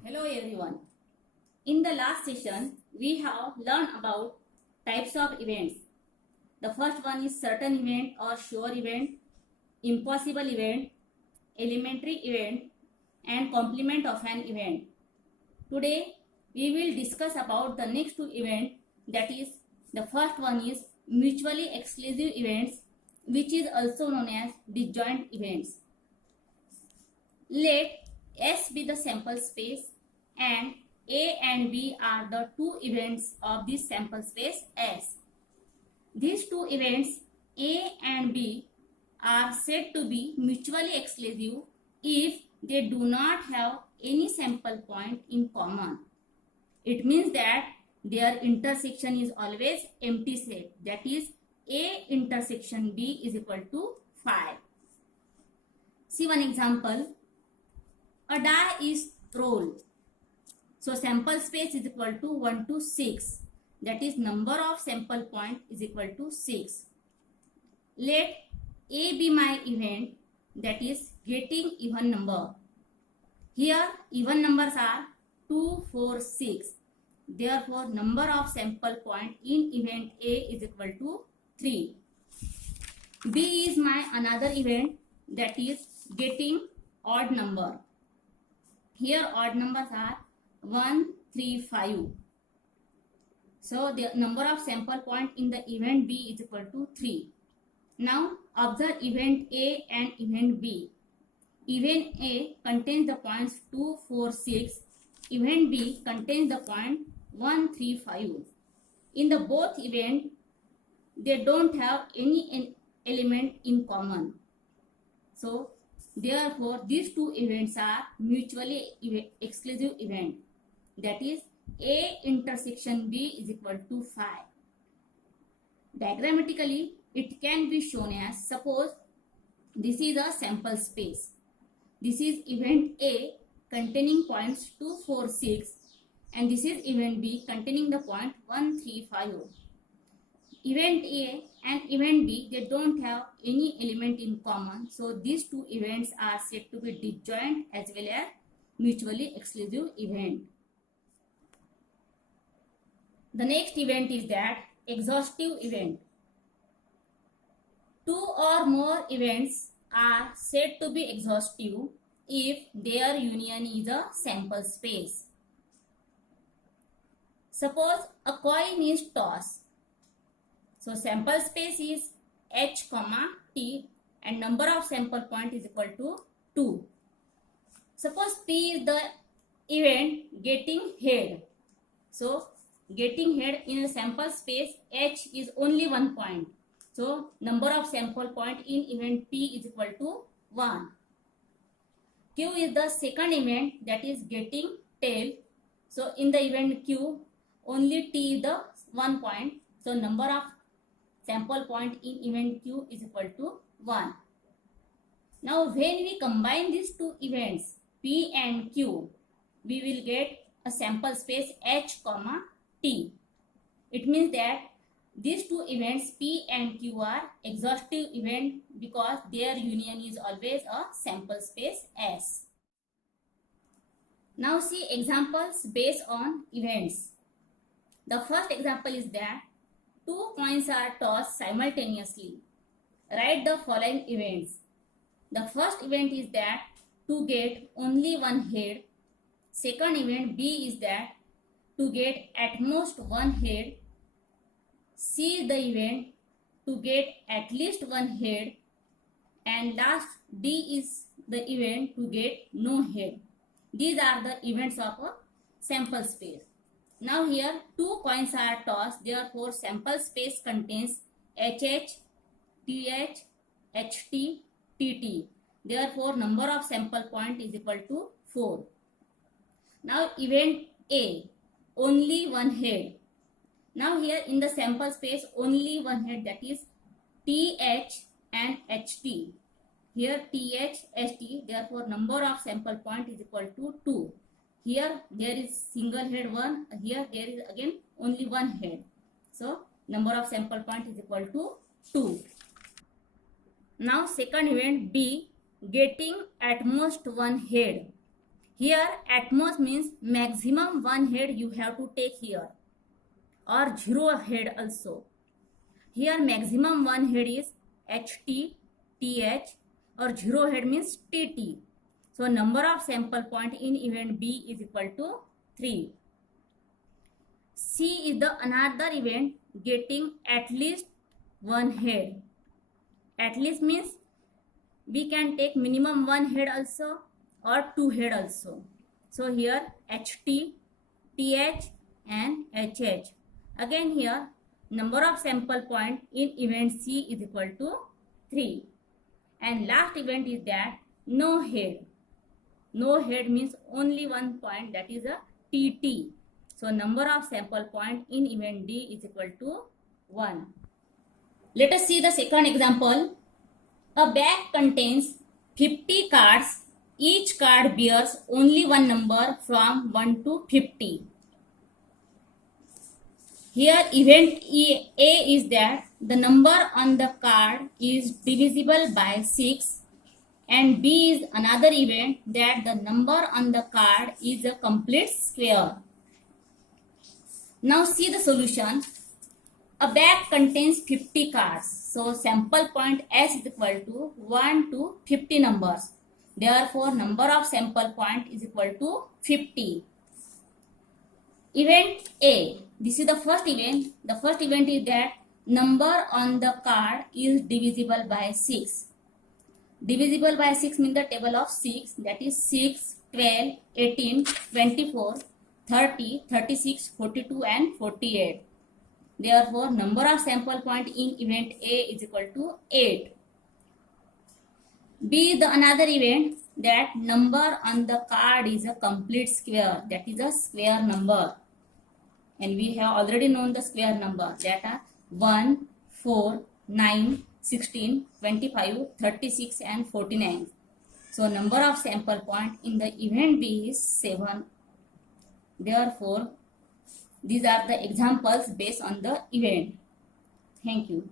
Hello everyone. In the last session, we have learned about types of events. The first one is certain event or sure event, impossible event, elementary event, and complement of an event. Today, we will discuss about the next two events. That is, the first one is mutually exclusive events, which is also known as disjoint events. Let S be the sample space and A and B are the two events of this sample space S. These two events A and B are said to be mutually exclusive if they do not have any sample point in common. It means that their intersection is always empty set. That is, A intersection B is equal to 5. See one example. A die is rolled. So sample space is equal to 1 to 6. That is, number of sample point is equal to 6. Let A be my event, that is getting even number. Here even numbers are 2, 4, 6. Therefore, number of sample point in event A is equal to 3. B is my another event, that is getting odd number. Here odd numbers are 1, 3, 5. So the number of sample point in the event B is equal to 3. Now observe event A and event B. Event A contains the points 2, 4, 6. Event B contains the point 1, 3, 5. In the both event, they don't have any element in common. So therefore, these two events are mutually exclusive event. That is, A intersection B is equal to 5. Diagrammatically, it can be shown as, suppose this is a sample space. This is event A containing points 2, 4, 6, and this is event B containing the point 1, 3, 5. Event A and event B, they don't have any element in common. So these two events are said to be disjoint as well as mutually exclusive event. The next event is that exhaustive event. Two or more events are said to be exhaustive if their union is a sample space. Suppose a coin is tossed. So sample space is H, T and number of sample point is equal to 2. Suppose P is the event getting head. So getting head in a sample space H is only 1 point. So number of sample point in event P is equal to 1. Q is the second event, that is getting tail. So in the event Q, only T is the 1 point. So number of sample point in event Q is equal to 1. Now when we combine these two events P and Q, we will get a sample space H, T. It means that these two events P and Q are exhaustive event because their union is always a sample space S. Now see examples based on events. The first example is that two coins are tossed simultaneously. Write the following events. The first event is that to get only one head. Second event B is that to get at most one head. C is the event to get at least one head. And last D is the event to get no head. These are the events of a sample space. Now here two coins are tossed, therefore sample space contains HH, TH, HT, TT. Therefore number of sample point is equal to 4. Now event A, only one head. Now here in the sample space only one head, that is TH and HT. Here TH, HT, therefore number of sample point is equal to 2. Here there is single head 1, here there is again only one head. So number of sample point is equal to 2. Now second event B, getting at most one head. Here at most means maximum one head you have to take here, or zero head also. Here maximum one head is HT, TH, or zero head means TT. So number of sample point in event B is equal to 3. C is the another event getting at least one head. At least means we can take minimum one head also or two head also. So here HT, TH and HH. Again here number of sample point in event C is equal to 3. And last event is that no head. No head means only one point, that is a TT. So number of sample point in event D is equal to 1. Let us see the second example. A bag contains 50 cards. Each card bears only one number from 1 to 50. Here event A is that the number on the card is divisible by 6, and B is another event that the number on the card is a complete square. Now see the solution. A bag contains 50 cards. So sample point S is equal to 1 to 50 numbers. Therefore number of sample point is equal to 50. Event A. This is the first event. The first event is that number on the card is divisible by 6. Divisible by 6 means the table of 6, that is 6, 12, 18, 24, 30, 36, 42 and 48. Therefore number of sample point in event A is equal to 8. B is the another event that number on the card is a complete square, that is a square number. And we have already known the square number, that are 1, 4, 9, 16, 25, 36 and 49. So number of sample point in the event B is 7. Therefore these are the examples based on the event. Thank you.